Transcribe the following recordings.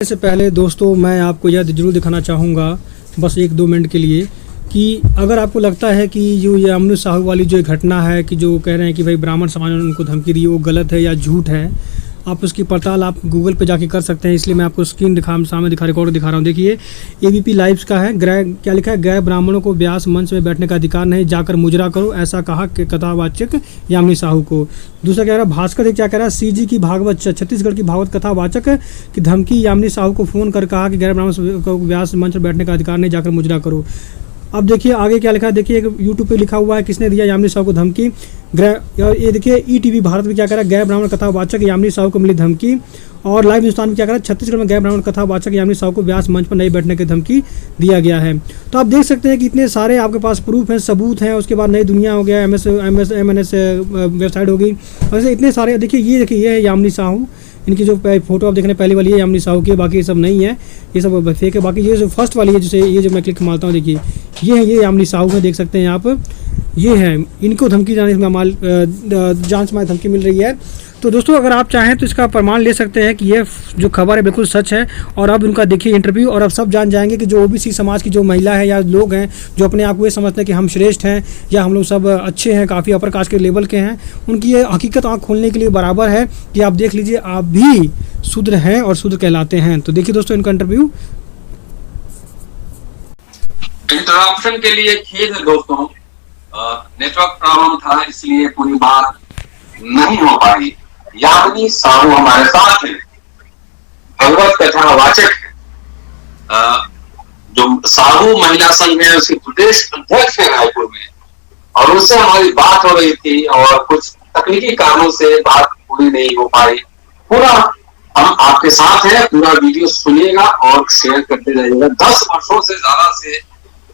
से पहले दोस्तों मैं आपको यह ज़रूर दिखाना चाहूँगा बस 1-2 मिनट के लिए कि अगर आपको लगता है कि जो ये अमनु साहू वाली जो घटना है कि जो कह रहे हैं कि भाई ब्राह्मण समाज ने उनको धमकी दी वो गलत है या झूठ है, आप उसकी पड़ताल आप गूगल पे जाके कर सकते हैं। इसलिए मैं आपको स्क्रीन सामने रिकॉर्ड दिखा रहा हूँ। देखिए एबीपी लाइव्स का है। क्या लिखा है, गैर ब्राह्मणों को व्यास मंच में बैठने का अधिकार नहीं, जाकर मुजरा करो, ऐसा कहा कि कथावाचक यामिनी साहू को। दूसरा कह रहा है भास्कर क्या कह रहा है, सीजी की भागवत छत्तीसगढ़ की भागवत कथावाचक की धमकी, यामिनी साहू को फ़ोन कर कहा कि गैर ब्राह्मण को व्यास मंच पर बैठने का अधिकार नहीं, जाकर मुजरा करो। अब देखिए आगे क्या लिखा है, देखिए यूट्यूब पे लिखा हुआ है किसने दिया यामिनी साहू को धमकी। ये देखिए ईटीवी भारत में क्या कह रहा है, गैर ब्राह्मण कथावाचक यामिनी साहू को मिली धमकी। और लाइव हिंदुस्तान में क्या कह रहा है, छत्तीसगढ़ में गैर ब्राह्मण कथावाचक यामिनी साहू को व्यास मंच पर नहीं बैठने की धमकी दिया गया है। तो आप देख सकते हैं कि इतने सारे आपके पास प्रूफ हैं, सबूत हैं। उसके बाद नई दुनिया हो गया, MNS वेबसाइट होगी, और ऐसे इतने सारे। देखिए ये है यामिनी साहू, इनकी जो फोटो आप देख रहे हैं पहली वाली है यामिनी साहू की, बाकी ये सब नहीं है, ये सब फेक है। बाकी ये जो फर्स्ट वाली है जिसे ये जो मैं क्लिक मारता हूँ, देखिए ये यामिनी साहू है, देख सकते हैं आप, ये है। इनको धमकी जांच में धमकी मिल रही है। तो दोस्तों अगर आप चाहें तो इसका प्रमाण ले सकते हैं कि ये जो खबर है बिल्कुल सच है। और अब उनका देखिए इंटरव्यू, और अब सब जान जाएंगे कि जो ओबीसी समाज की जो महिला है या लोग हैं जो अपने आप को ये समझते हैं कि हम श्रेष्ठ हैं या हम लोग सब अच्छे हैं, काफ़ी अपर कास्ट के लेवल के हैं, उनकी ये हकीकत आँख खोलने के लिए बराबर है कि आप देख लीजिए आप भी शूद्र हैं और शूद्र कहलाते हैं। तो देखिए दोस्तों इनका इंटरव्यू। इंटरप्शन के लिए खेद है दोस्तों, नेटवर्क प्रॉब्लम था इसलिए पूरी बात नहीं हो पाई। यामिनी साहू हमारे साथ है, भगवत कथा वाचक है, जो साहू महिला संघ है उसके प्रदेश अध्यक्ष है रायपुर में, और उससे हमारी बात हो रही थी और कुछ तकनीकी कारणों से बात पूरी नहीं हो पाई। पूरा हम आपके साथ हैं, पूरा वीडियो सुनिएगा और शेयर करते जाइएगा। 10 वर्षों से ज्यादा से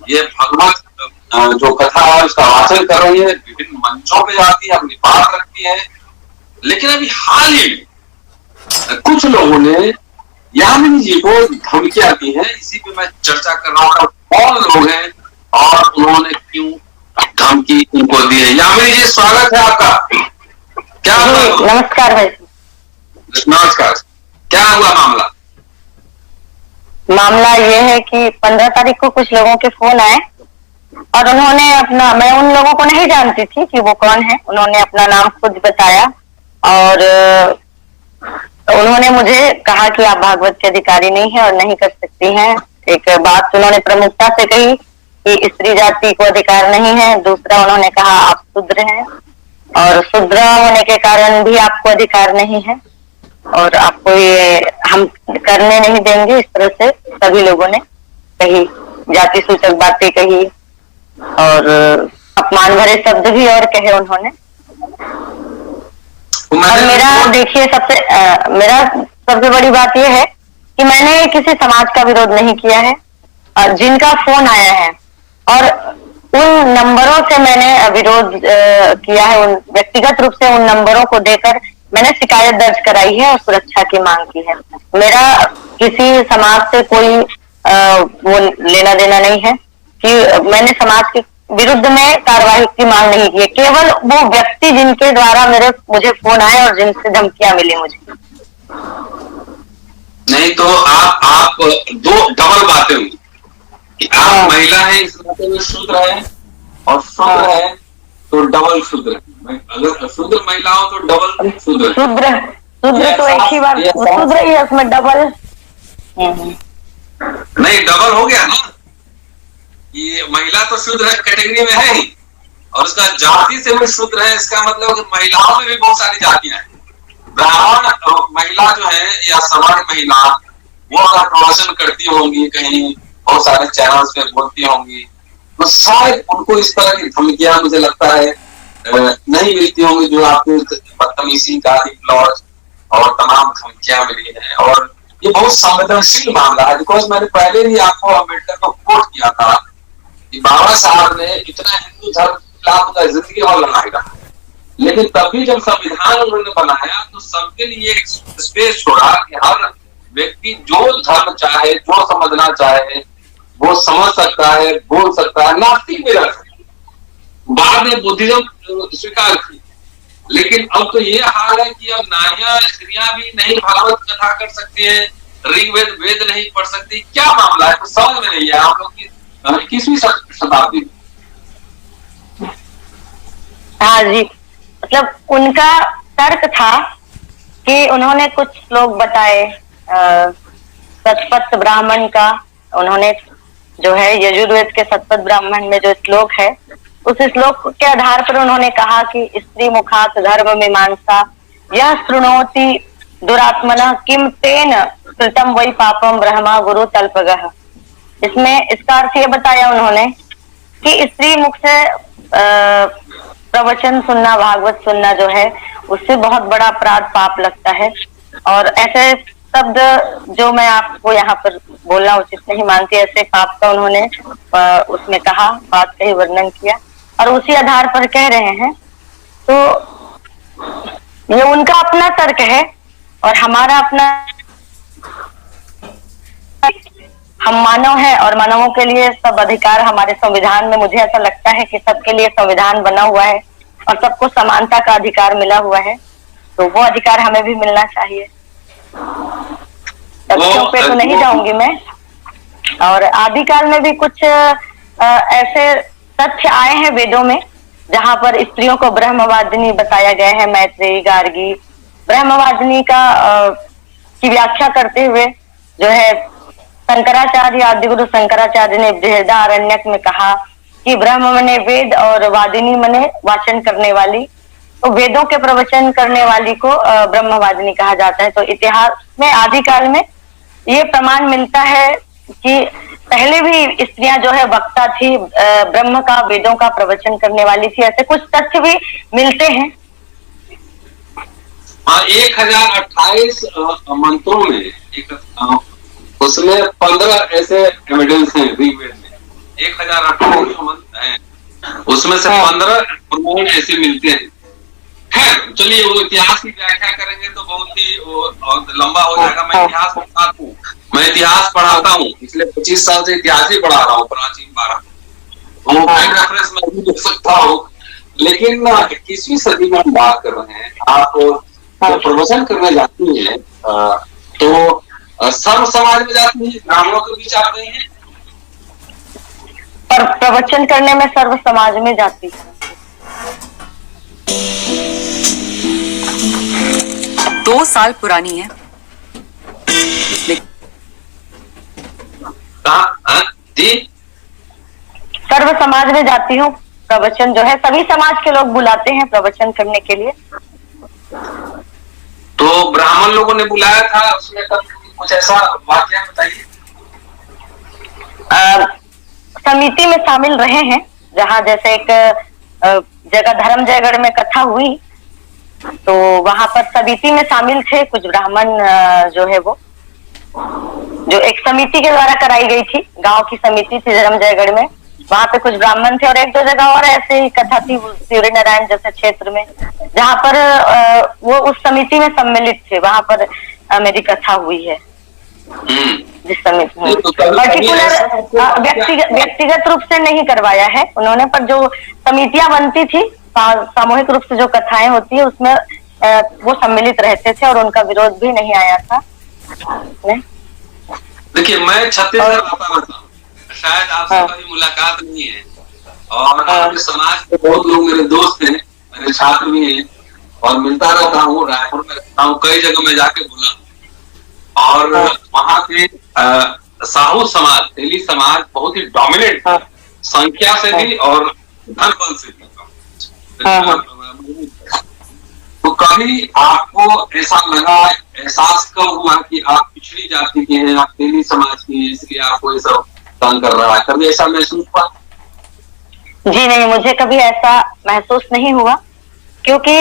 ये भगवत जो कथा है उसका वाचन कर रही है, विभिन्न मंचों पे जाती है, अपनी बात रखती है। लेकिन अभी हाल ही में कुछ लोगों ने यामिनी जी को धमकियां दी है, इसी पे मैं चर्चा कर रहा हूँ। कौन लोग हैं और उन्होंने क्यों धमकी उनको दी है। यामिनी जी स्वागत है आपका। क्या नमस्कार भाई। नमस्कार। क्या हुआ मामला? मामला ये है कि 15 तारीख को कुछ लोगों के फोन आए और उन्होंने अपना, मैं उन लोगों को नहीं जानती थी कि वो कौन है, उन्होंने अपना नाम खुद बताया और उन्होंने मुझे कहा कि आप भागवत के अधिकारी नहीं है और नहीं कर सकती हैं। एक बात उन्होंने प्रमुखता से कही कि स्त्री जाति को अधिकार नहीं है। दूसरा उन्होंने कहा आप शूद्र हैं और शूद्र होने के कारण भी आपको अधिकार नहीं है और आपको ये हम करने नहीं देंगे। इस तरह से सभी लोगों ने कही, जाति सूचक बातें कही और अपमान भरे शब्द भी और कहे उन्होंने। और मेरा देखिए मेरा सबसे बड़ी बात यह है कि मैंने किसी समाज का विरोध नहीं किया है। जिनका फोन आया है और उन नंबरों से मैंने विरोध किया है, उन व्यक्तिगत रूप से उन नंबरों को देकर मैंने शिकायत दर्ज कराई है और सुरक्षा की मांग की है। मेरा किसी समाज से कोई वो लेना देना नहीं है कि मैंने समाज के विरुद्ध में कार्रवाई की मांग नहीं की है। केवल वो व्यक्ति जिनके द्वारा मुझे फोन आए और जिनसे धमकियां मिली मुझे। नहीं तो आप दो डबल बातें हुई कि आप महिला हैं इस नाते में शूद्र है, और शूद्र है तो डबल शूद्र है। अगर शूद्र महिला हो तो डबल शूद्र। शूद्र तो एक ही बात, शूद्र ही है उसमें डबल नहीं, डबल हो गया ना। ये महिला तो शूद्र कैटेगरी में है ही, और उसका जाति से भी शूद्र है। इसका मतलब कि महिलाओं में भी बहुत सारी जातियां हैं। ब्राह्मण महिला जो है या समाज महिला, वो अगर प्रवचन करती होंगी कहीं, बहुत सारे चैनल्स पे बोलती होंगी, तो शायद उनको इस तरह की धमकियां मुझे लगता है नहीं मिलती होंगी जो आपको बदतमीजी, गाली गलौज और तमाम धमकियां मिली है। और ये बहुत संवेदनशील मामला है, बिकॉज मैंने पहले भी आपको अम्बेडकर को कोट किया था कि बाबा साहब ने इतना हिंदू धर्म के खिलाफ उनका जिंदगी और लड़ाएगा, लेकिन तब भी जब संविधान उन्होंने बनाया तो सबके लिए एक स्पेस छोड़ा कि हर व्यक्ति जो धर्म चाहे, जो समझना चाहे वो समझ सकता है, बोल सकता है, नास्तिक भी रह सकता है। बाद में बुद्धिज्म स्वीकार की, लेकिन अब तो ये हाल है कि अब नारियां, स्त्रियां भी नहीं भागवत कथा कर सकती हैं, ऋग्वेद वेद नहीं पढ़ सकती, क्या मामला है? तो समझ में नहीं है आप लोग की 21वीं शताब्दी में। हाँ जी, मतलब उनका तर्क था कि उन्होंने कुछ श्लोक बताए शतपथ ब्राह्मण का, उन्होंने जो है यजुर्वेद के शतपथ ब्राह्मण में जो श्लोक है उस श्लोक के आधार पर उन्होंने कहा कि स्त्री मुखात धर्म मीमांसा यह शृणोति दुरात्मनः किम तेन कृतम वही पापम ब्रह्मा गुरु तल्पगः। इसमें इसका अर्थ ये बताया उन्होंने कि स्त्री मुख से प्रवचन सुनना, भागवत सुनना जो है उससे बहुत बड़ा अपराध पाप लगता है। और ऐसे शब्द जो मैं आपको यहाँ पर बोलना उचित नहीं मानती, ऐसे पाप का उन्होंने उसमें कहा, बात का ही वर्णन किया और उसी आधार पर कह रहे हैं। तो ये उनका अपना तर्क है और हमारा अपना, हम मानव हैं और मानवों के लिए सब अधिकार हमारे संविधान में, मुझे ऐसा लगता है कि सबके लिए संविधान बना हुआ है और सबको समानता का अधिकार मिला हुआ है, तो वो अधिकार हमें भी मिलना चाहिए। तथ्यों पे तो नहीं जाऊंगी मैं। और आदिकाल में भी कुछ ऐसे तथ्य आए हैं वेदों में जहां पर स्त्रियों को ब्रह्मवादिनी बताया गया है। मैत्रेयी, गार्गी ब्रह्मवादिनी का की व्याख्या करते हुए जो है शंकराचार्य, आदिगुरु शंकराचार्य ने बृहदारण्यक में कहा कि ब्रह्म मने वेद और वादिनी मने वाचन करने वाली, तो वेदों के प्रवचन करने वाली को ब्रह्मवादिनी कहा जाता है। तो इतिहास में आदिकाल में ये प्रमाण मिलता है कि पहले भी स्त्रियां जो है वक्ता थी, ब्रह्म का, वेदों का प्रवचन करने वाली थी। ऐसे कुछ तथ्य भी मिलते हैं। 1028 मंत्रों में उसमें 15 ऐसे एविडेंस हैं ऋग्वेद में। 1028 मंत्र हैं, उसमें से 15 प्रमाण ऐसे मिलते हैं। खैर चलिए, वो इतिहास की व्याख्या करेंगे तो बहुत ही लंबा हो जाएगा। मैं इतिहास पढ़ाता हूँ, मैं इतिहास पढ़ाता हूँ, पिछले 25 साल से इतिहास ही पढ़ा रहा हूँ, प्राचीन भारत। वो रेफरेंस मैं भी दे सकता हूँ, लेकिन 21वीं सदी में हम बात कर रहे हैं। आप जब प्रवचन करने जाती हैं तो सर्व समाज में जाती है, ब्राह्मणों के बीच आ गए हैं, पर प्रवचन करने में सर्व समाज में जाती है। 2 साल पुरानी है। जी, सर्व समाज में जाती हूँ। प्रवचन जो है सभी समाज के लोग बुलाते हैं प्रवचन करने के लिए। तो ब्राह्मण लोगों ने बुलाया था, उसमें कुछ ऐसा वाकया बताइए। समिति में शामिल रहे हैं, जहाँ जैसे एक जगह धर्मजयगढ़ में कथा हुई तो वहां पर समिति में शामिल थे कुछ ब्राह्मण, जो है वो जो एक समिति के द्वारा कराई गई थी, गांव की समिति थी धर्मजयगढ़ में। वहां पे कुछ ब्राह्मण थे और 1-2 जगह और ऐसे ही कथा थी सूर्य नारायण जैसे क्षेत्र में, जहाँ पर वो उस समिति में सम्मिलित थे। वहां पर मेरी कथा हुई है। जिस समिति में पर्टिकुलर व्यक्तिगत रूप से नहीं करवाया है उन्होंने, पर जो समितियां बनती थी, सामूहिक रूप से जो कथाएं होती है उसमें वो सम्मिलित रहते थे और उनका विरोध भी नहीं आया था। देखिए, मैं छत्तीसगढ़ आता रहता हूँ, शायद आपसे कभी मुलाकात नहीं है, और आपके समाज के बहुत लोग मेरे दोस्त हैं, मेरे छात्र भी हैं, और मिलता रहता हूँ। रायपुर में रहता हूँ, कई जगह में जाके बोला, और वहां के साहू समाज, तेली समाज बहुत ही डोमिनेंट संख्या से भी और धन बल से भी। तो कभी आपको ऐसा लगा, एहसास कब हुआ कि आप पिछड़ी जाति के हैं, आप तेली समाज के हैं, इसलिए आपको ये सब तंग कर रहा है? कभी ऐसा महसूस हुआ? जी नहीं, मुझे कभी ऐसा महसूस नहीं हुआ, क्योंकि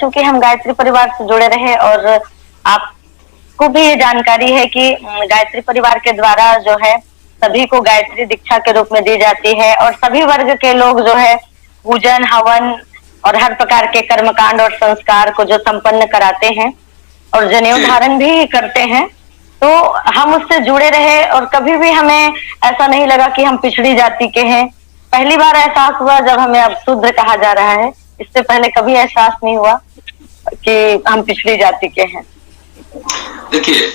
चूंकि हम गायत्री परिवार से जुड़े रहे और आपको भी ये जानकारी है कि गायत्री परिवार के द्वारा जो है सभी को गायत्री दीक्षा के रूप में दी जाती है और सभी वर्ग के लोग जो है पूजन, हवन और हर प्रकार के कर्मकांड और संस्कार को जो संपन्न कराते हैं और जनेऊ धारण भी करते हैं। तो हम उससे जुड़े रहे और कभी भी हमें ऐसा नहीं लगा कि हम पिछड़ी जाति के हैं। पहली बार एहसास हुआ जब हमें अब शूद्र कहा जा रहा है, इससे पहले कभी एहसास नहीं हुआ कि हम पिछड़ी जाति के हैं। देखिए,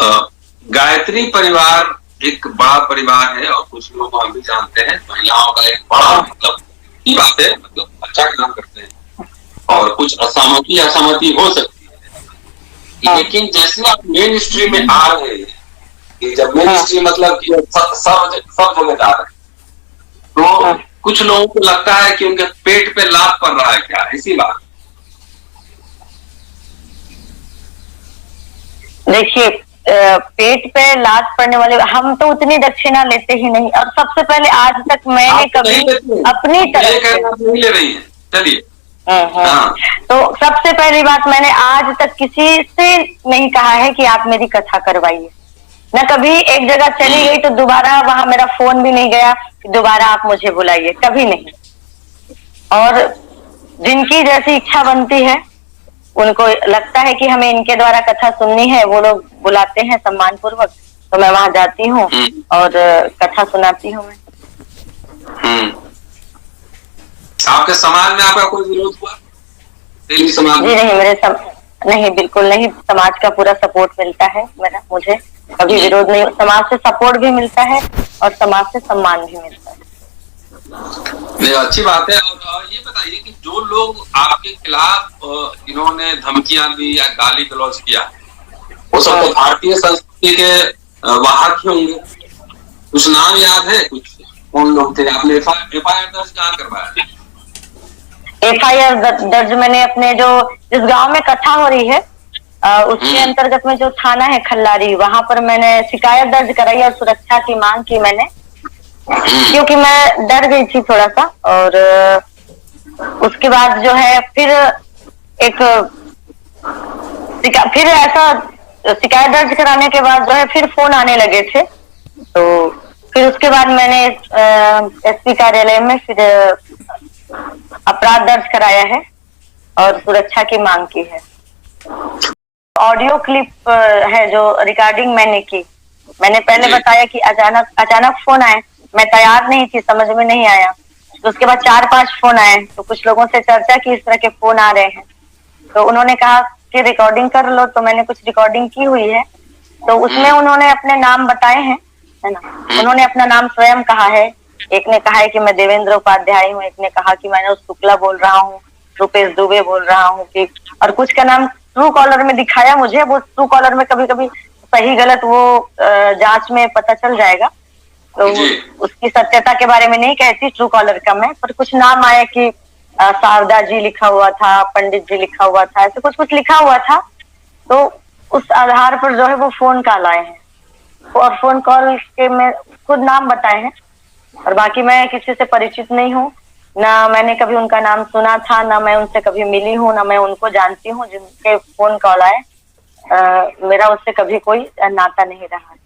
गायत्री परिवार एक बड़ा परिवार है और कुछ लोग हम भी जानते हैं महिलाओं का एक बड़ा मतलब की बात है, मतलब अच्छा काम करते हैं और कुछ असहमति हो सकती है, लेकिन जैसे आप मेन स्ट्रीम में आ रहे हैं कि जब मेन स्ट्रीम मतलब कि सब जगह जा रहे हैं तो कुछ लोगों को लगता है कि उनके पेट पे लात पड़ रहा है क्या, इसी बात। देखिए पेट पे लात पड़ने वाले हम तो उतनी दक्षिणा लेते ही नहीं, और सबसे पहले आज तक मैंने कभी अपनी तरफ से ले रही है, चलिए। तो सबसे पहली बात, मैंने आज तक किसी से नहीं कहा है कि आप मेरी कथा करवाइए। न कभी एक जगह चली गई तो दोबारा वहां मेरा फोन भी नहीं गया कि दोबारा आप मुझे बुलाइए, कभी नहीं। और जिनकी जैसी इच्छा बनती है, उनको लगता है कि हमें इनके द्वारा कथा सुननी है, वो लोग बुलाते हैं सम्मान पूर्वक, तो मैं वहां जाती हूँ और कथा सुनाती हूँ मैं। आपके समाज में आपका कोई विरोध हुआ? तेली समाज जी नहीं, नहीं, बिल्कुल नहीं। समाज का पूरा सपोर्ट मिलता है मुझे कभी विरोध नहीं। समाज से सपोर्ट भी मिलता है और समाज से सम्मान भी मिलता है। नहीं, अच्छी बात है। और ये बताइए कि जो लोग आपके खिलाफ इन्होंने धमकियां दी या गाली गलौज किया, वो सब तो भारतीय संस्कृति के वाहक ही होंगे। कुछ नाम याद है? कुछ कौन लोग थे? आपने एफआईआर दर्ज कहाँ करवाया? एफआईआर दर्ज मैंने अपने जिस गांव में कथा हो रही है उसके अंतर्गत में जो थाना है खल्लारी, वहां पर मैंने शिकायत दर्ज कराई और सुरक्षा की मांग की मैंने, क्योंकि मैं डर गई थी थोड़ा सा। और उसके बाद जो है फिर ऐसा शिकायत दर्ज कराने के बाद जो है फिर फोन आने लगे थे, तो फिर उसके बाद मैंने एसपी कार्यालय में फिर अपराध दर्ज कराया है और सुरक्षा की मांग की है। ऑडियो क्लिप है जो रिकॉर्डिंग मैंने की। मैंने पहले बताया कि अचानक फोन आए, मैं तैयार नहीं थी, समझ में नहीं आया। तो उसके बाद 4-5 फोन आए, तो कुछ लोगों से चर्चा की इस तरह के फोन आ रहे हैं, तो उन्होंने कहा कि रिकॉर्डिंग कर लो, तो मैंने कुछ रिकॉर्डिंग की हुई है। तो उसमें उन्होंने अपने नाम बताए हैं, है ना। उन्होंने अपना नाम स्वयं कहा है। एक ने कहा है कि मैं देवेंद्र उपाध्याय हूँ, एक ने कहा कि मैं शुक्ला बोल रहा हूँ, रुपेश दुबे बोल रहा हूँ कि, और कुछ का नाम ट्रू कॉलर में दिखाया मुझे। वो ट्रू कॉलर में कभी कभी सही गलत वो जांच में पता चल जाएगा, तो उसकी सत्यता के बारे में नहीं कहती ट्रू कॉलर का मैं, पर कुछ नाम आया कि शारदा जी लिखा हुआ था, पंडित जी लिखा हुआ था, ऐसे कुछ लिखा हुआ था। तो उस आधार पर जो है वो फोन कॉल आए हैं, और फोन कॉल के मैं खुद नाम बताए हैं, और बाकी मैं किसी से परिचित नहीं हूँ, ना मैंने कभी उनका नाम सुना था, ना मैं उनसे कभी मिली हूँ, ना मैं उनको जानती हूँ जिनके फोन कॉल आए। मेरा उससे कभी कोई नाता नहीं रहा है।